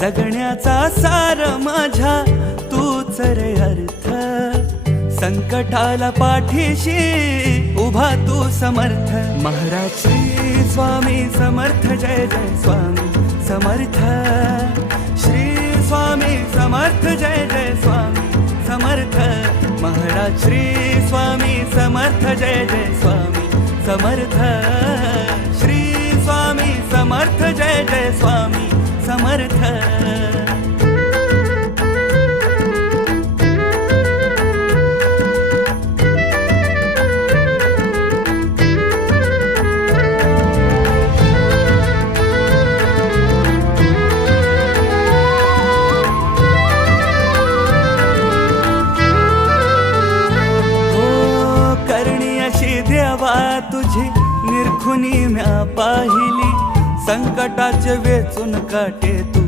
जगण्याचा सार माझ्या तूच रे अर्थ, संकटाला पाठीशी उभा तू समर्थ. महाराज श्री स्वामी समर्थ, जय जय स्वामी समर्थ. श्री स्वामी समर्थ, जय जय स्वामी समर्थ. महाराज श्री स्वामी समर्थ, जय जय स्वामी समर्थ. श्री स्वामी समर्थ, जय जय स्वामी समर्थ. देवा तुझी निरखुनी म्या पाहिली, संकटाचे वेचून काटे तू